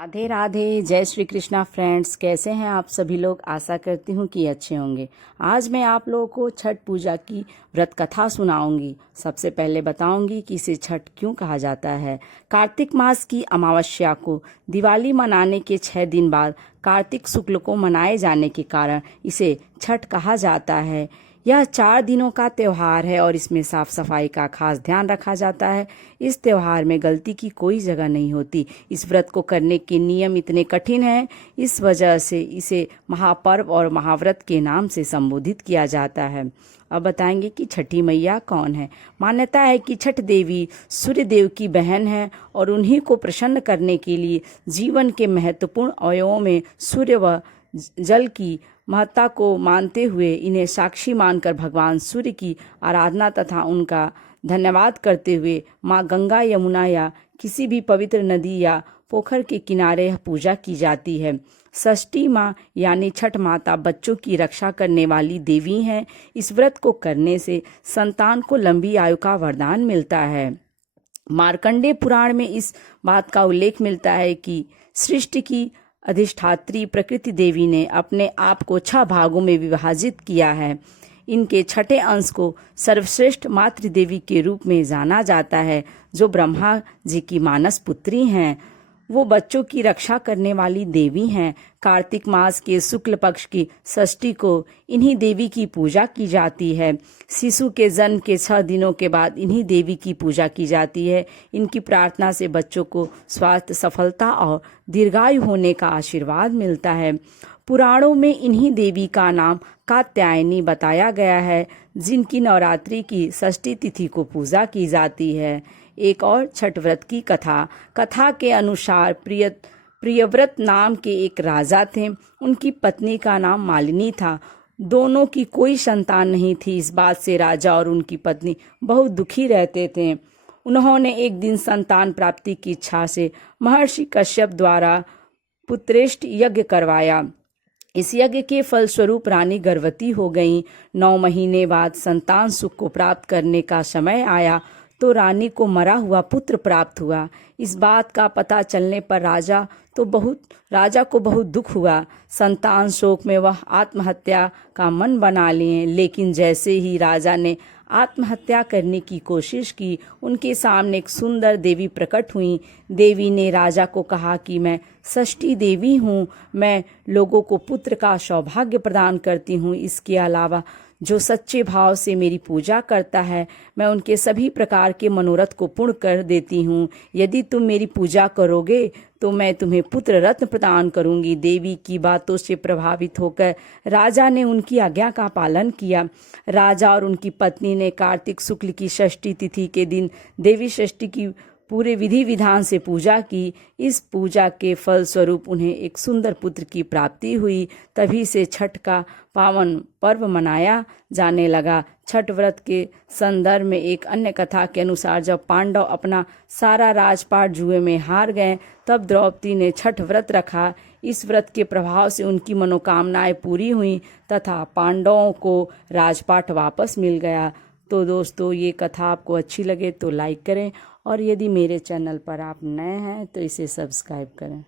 राधे राधे। जय श्री कृष्णा फ्रेंड्स, कैसे हैं आप सभी लोग। आशा करती हूँ कि अच्छे होंगे। आज मैं आप लोगों को छठ पूजा की व्रत कथा सुनाऊंगी। सबसे पहले बताऊंगी कि इसे छठ क्यों कहा जाता है। कार्तिक मास की अमावस्या को दिवाली मनाने के 6 दिन बाद कार्तिक शुक्ल को मनाए जाने के कारण इसे छठ कहा जाता है। यह 4 दिनों का त्यौहार है और इसमें साफ सफाई का खास ध्यान रखा जाता है। इस त्यौहार में गलती की कोई जगह नहीं होती। इस व्रत को करने के नियम इतने कठिन हैं, इस वजह से इसे महापर्व और महाव्रत के नाम से संबोधित किया जाता है। अब बताएंगे कि छठी मैया कौन है। मान्यता है कि छठ देवी सूर्य देव की बहन है और उन्हीं को प्रसन्न करने के लिए जीवन के महत्वपूर्ण अवयवों में सूर्य व जल की महत्ता को मानते हुए इन्हें साक्षी मानकर भगवान सूर्य की आराधना तथा उनका धन्यवाद करते हुए माँ गंगा, यमुना या किसी भी पवित्र नदी या पोखर के किनारे पूजा की जाती है। षष्ठी माँ यानी छठ माता बच्चों की रक्षा करने वाली देवी हैं। इस व्रत को करने से संतान को लंबी आयु का वरदान मिलता है। मार्कंडेय पुराण में इस बात का उल्लेख मिलता है कि सृष्टि की अधिष्ठात्री प्रकृति देवी ने अपने आप को 6 भागों में विभाजित किया है। इनके छठे अंश को सर्वश्रेष्ठ मातृदेवी के रूप में जाना जाता है, जो ब्रह्मा जी की मानस पुत्री हैं। वो बच्चों की रक्षा करने वाली देवी हैं। कार्तिक मास के शुक्ल पक्ष की षष्ठी को इन्हीं देवी की पूजा की जाती है। शिशु के जन्म के 6 दिनों के बाद इन्हीं देवी की पूजा की जाती है। इनकी प्रार्थना से बच्चों को स्वास्थ्य, सफलता और दीर्घायु होने का आशीर्वाद मिलता है। पुराणों में इन्हीं देवी का नाम कात्यायनी बताया गया है, जिनकी नवरात्रि की षष्ठी तिथि को पूजा की जाती है। एक और छठ व्रत की कथा के अनुसार प्रियव्रत नाम के एक राजा थे। उनकी पत्नी का नाम मालिनी था। दोनों की कोई संतान नहीं थी। इस बात से राजा और उनकी पत्नी बहुत दुखी रहते थे। उन्होंने एक दिन संतान प्राप्ति की इच्छा से महर्षि कश्यप द्वारा पुत्रेष्ट यज्ञ करवाया। इस यज्ञ के फलस्वरूप रानी गर्भवती हो गई। 9 महीने बाद संतान सुख को प्राप्त करने का समय आया तो रानी को मरा हुआ पुत्र प्राप्त हुआ। इस बात का पता चलने पर राजा को बहुत दुख हुआ। संतान शोक में वह आत्महत्या का मन बना लिए, लेकिन जैसे ही राजा ने आत्महत्या करने की कोशिश की, उनके सामने एक सुंदर देवी प्रकट हुई। देवी ने राजा को कहा कि मैं षष्ठी देवी हूँ, मैं लोगों को पुत्र का सौभाग्य प्रदान करती हूँ। इसके अलावा जो सच्चे भाव से मेरी पूजा करता है, मैं उनके सभी प्रकार के मनोरथ को पूर्ण कर देती हूँ। यदि तुम मेरी पूजा करोगे तो मैं तुम्हें पुत्र रत्न प्रदान करूंगी। देवी की बातों से प्रभावित होकर राजा ने उनकी आज्ञा का पालन किया। राजा और उनकी पत्नी ने कार्तिक शुक्ल की षष्ठी तिथि के दिन देवी षष्ठी की पूरे विधि विधान से पूजा की। इस पूजा के फल स्वरूप उन्हें एक सुंदर पुत्र की प्राप्ति हुई। तभी से छठ का पावन पर्व मनाया जाने लगा। छठ व्रत के संदर्भ में एक अन्य कथा के अनुसार जब पांडव अपना सारा राजपाट जुए में हार गए, तब द्रौपदी ने छठ व्रत रखा। इस व्रत के प्रभाव से उनकी मनोकामनाएं पूरी हुई तथा पांडवों को राजपाट वापस मिल गया। तो दोस्तों, ये कथा आपको अच्छी लगे तो लाइक करें और यदि मेरे चैनल पर आप नए हैं तो इसे सब्सक्राइब करें।